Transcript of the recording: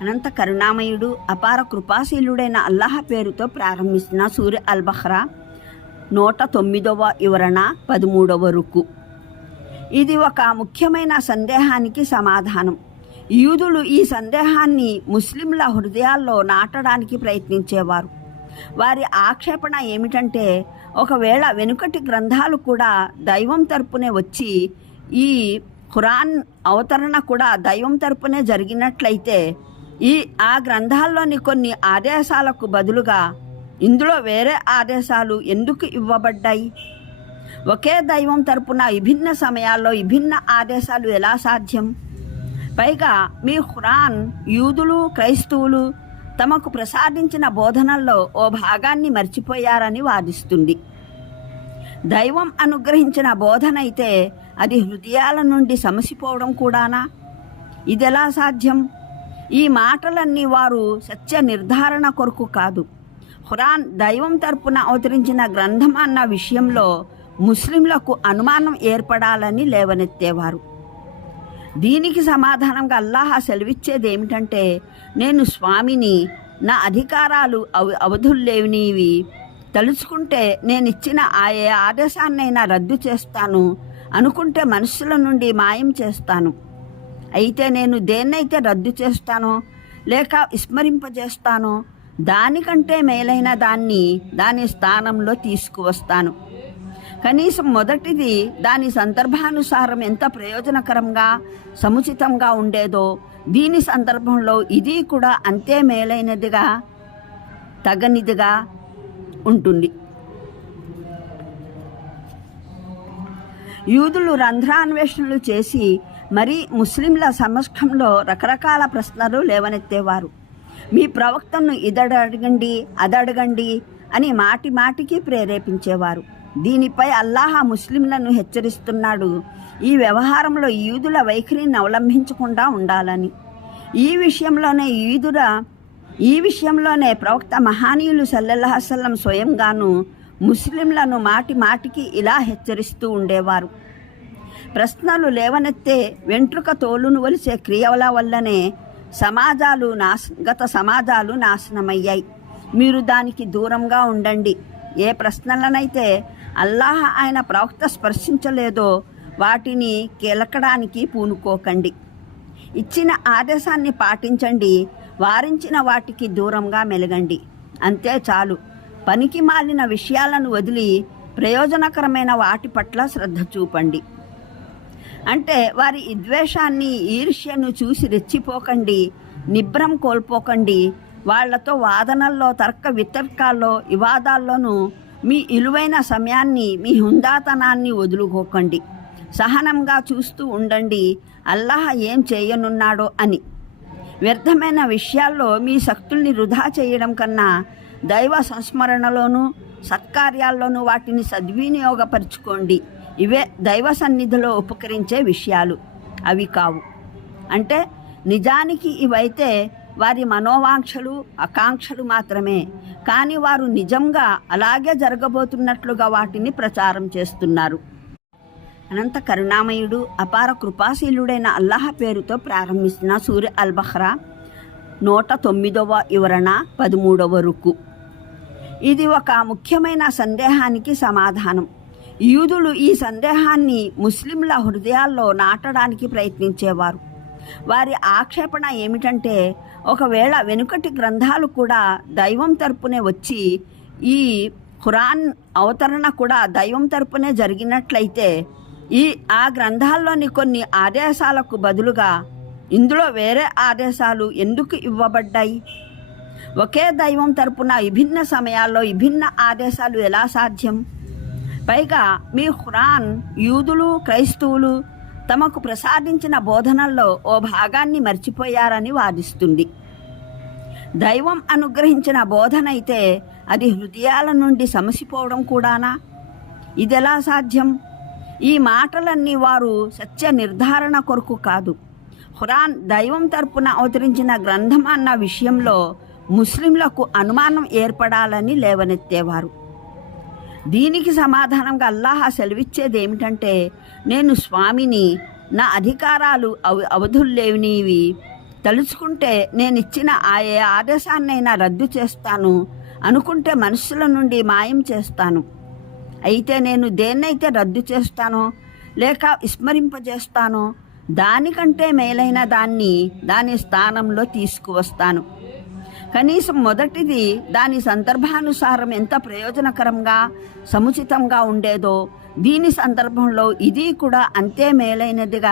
అనంత కరుణామయుడు అపార కృపాశీలుడైన అల్లాహ్ పేరుతో ప్రారంభిస్తున్న సూర్య అల్ బహ్రా నూట తొమ్మిదవ వివరణ పదమూడవ రుకు. ఇది ఒక ముఖ్యమైన సందేహానికి సమాధానం. యూదులు ఈ సందేహాన్ని ముస్లింల హృదయాల్లో నాటడానికి ప్రయత్నించేవారు. వారి ఆక్షేపణ ఏమిటంటే ఒకవేళ వెనుకటి గ్రంథాలు కూడా దైవం తరపునే వచ్చి ఈ ఖురాన్ అవతరణ కూడా దైవం తరపునే జరిగినట్లయితే ఈ ఆ గ్రంథాల్లోని కొన్ని ఆదేశాలకు బదులుగా ఇందులో వేరే ఆదేశాలు ఎందుకు ఇవ్వబడ్డాయి? ఒకే దైవం తరపున విభిన్న సమయాల్లో విభిన్న ఆదేశాలు ఎలా సాధ్యం? పైగా మీ ఖురాన్ యూదులు క్రైస్తవులు తమకు ప్రసాదించిన బోధనల్లో ఓ భాగాన్ని మర్చిపోయారని వాదిస్తుంది. దైవం అనుగ్రహించిన బోధన అయితే అది హృదయాల నుండి సమసిపోవడం కూడానా? ఇదెలా సాధ్యం? ఈ మాటలన్నీ వారు సత్య నిర్ధారణ కొరకు కాదు. ఖురాన్ దైవం తరపున అవతరించిన గ్రంథం అన్న విషయంలో ముస్లింలకు అనుమానం ఏర్పడాలని లేవనెత్తేవారు. దీనికి సమాధానంగా అల్లాహ సెలవిచ్చేది ఏమిటంటే నేను స్వామిని నా అధికారాలు అవ అవధుల్లేనివి. తలుచుకుంటే నేను ఇచ్చిన ఆ ఏ ఆదేశాన్నైనా రద్దు చేస్తాను అనుకుంటే మనుషుల నుండి మాయం చేస్తాను. అయితే నేను దేన్నైతే రద్దు చేస్తానో లేక విస్మరింపజేస్తానో దానికంటే మేలైన దాన్ని దాని స్థానంలో తీసుకువస్తాను. కనీసం మొదటిది దాని సందర్భానుసారం ఎంత ప్రయోజనకరంగా సముచితంగా ఉండేదో దీని సందర్భంలో ఇది కూడా అంతే మేలైనదిగా తగనిదిగా ఉంటుంది. యూదులు రంధ్రాన్వేషణలు చేసి మరి ముస్లింల సమక్షంలో రకరకాల ప్రశ్నలు లేవనెత్తేవారు. మీ ప్రవక్తను ఇదడగండి అదడగండి అని మాటి మాటికి ప్రేరేపించేవారు. దీనిపై అల్లాహ ముస్లింలను హెచ్చరిస్తున్నాడు. ఈ వ్యవహారంలో యూదుల వైఖరిని అవలంబించకుండా ఉండాలని. ఈ విషయంలోనే యూదుల ఈ విషయంలోనే ప్రవక్త మహానీయులు సల్లెల్లాహసల్లం స్వయంగాను ముస్లింలను మాటి మాటికి ఇలా హెచ్చరిస్తూ ఉండేవారు. ప్రశ్నలు లేవనెత్తే వెంట్రుక తోలును వలిసే క్రియల వల్లనే సమాజాలు నాశ గత సమాజాలు నాశనమయ్యాయి. మీరు దానికి దూరంగా ఉండండి. ఏ ప్రశ్నలనైతే అల్లాహ ఆయన ప్రవక్త స్పర్శించలేదో వాటిని కీలకడానికి పూనుకోకండి. ఇచ్చిన ఆదేశాన్ని పాటించండి. వారించిన వాటికి దూరంగా మెలగండి. అంతే చాలు. పనికి మాలిన విషయాలను వదిలి ప్రయోజనకరమైన వాటి పట్ల శ్రద్ధ చూపండి. అంటే వారి విద్వేషాన్ని ఈర్ష్యను చూసి రెచ్చిపోకండి నిబ్రం కోల్పోకండి. వాళ్ళతో వాదనల్లో తర్క వితర్కాల్లో వివాదాల్లోనూ మీ ఇలువైన సమయాన్ని మీ హుందాతనాన్ని వదులుకోకండి. సహనంగా చూస్తూ ఉండండి అల్లాహ్ ఏం చేయనున్నాడో అని. వ్యర్థమైన విషయాల్లో మీ శక్తుల్ని వృధా చేయడం కన్నా దైవ సంస్మరణలోనూ సత్కార్యాల్లోనూ వాటిని సద్వినియోగపరుచుకోండి. ఇవే దైవ సన్నిధిలో ఉపకరించే విషయాలు. అవి కావు. అంటే నిజానికి ఇవైతే వారి మనోవాంక్షలు ఆకాంక్షలు మాత్రమే. కానీ వారు నిజంగా అలాగే జరగబోతున్నట్లుగా వాటిని ప్రచారం చేస్తున్నారు. అనంత కరుణామయుడు అపార కృపాశీలుడైన అల్లాహ్ పేరుతో ప్రారంభించిన సూర్య అల్ బహ్రా నూట తొమ్మిదవ వివరణ పదమూడవ రుకు. ఇది ఒక ముఖ్యమైన సందేహానికి సమాధానం. యూదులు ఈ సందేహాన్ని ముస్లింల హృదయాల్లో నాటడానికి ప్రయత్నించేవారు. వారి ఆక్షేపణ ఏమిటంటే ఒకవేళ వెనుకటి గ్రంథాలు కూడా దైవం తరపునే వచ్చి ఈ ఖురాన్ అవతరణ కూడా దైవం తరపునే జరిగినట్లయితే ఈ ఆ గ్రంథాల్లోని కొన్ని ఆదేశాలకు బదులుగా ఇందులో వేరే ఆదేశాలు ఎందుకు ఇవ్వబడ్డాయి? ఒకే దైవం తరపున విభిన్న సమయాల్లో విభిన్న ఆదేశాలు ఎలా సాధ్యం? పైగా మీ ఖురాన్ యూదులు క్రైస్తవులు తమకు ప్రసాదించిన బోధనల్లో ఓ భాగాన్ని మర్చిపోయారని వాదిస్తుంది. దైవం అనుగ్రహించిన బోధన అయితే అది హృదయాల నుండి సమసిపోవడం కూడానా? ఇదెలా సాధ్యం? ఈ మాటలన్నీ వారు సత్య నిర్ధారణ కొరకు కాదు. ఖురాన్ దైవం తరపున అవతరించిన గ్రంథం అన్న విషయంలో ముస్లింలకు అనుమానం ఏర్పడాలని లేవనెత్తేవారు. దీనికి సమాధానంగా అల్లాహ సెలవిచ్చేది ఏమిటంటే నేను స్వామిని నా అధికారాలు అవ అవధుల్లేనివి. తలుచుకుంటే నేను ఇచ్చిన ఆ ఏ ఆదేశాన్నైనా రద్దు చేస్తాను అనుకుంటే మనుషుల నుండి మాయం చేస్తాను. అయితే నేను దేన్నైతే రద్దు చేస్తానో లేక విస్మరింపజేస్తానో దానికంటే మేలైన దాన్ని దాని స్థానంలో తీసుకువస్తాను. కనీసం మొదటిది దాని సందర్భానుసారం ఎంత ప్రయోజనకరంగా సముచితంగా ఉండేదో దీని సందర్భంలో ఇది కూడా అంతే మేలైనదిగా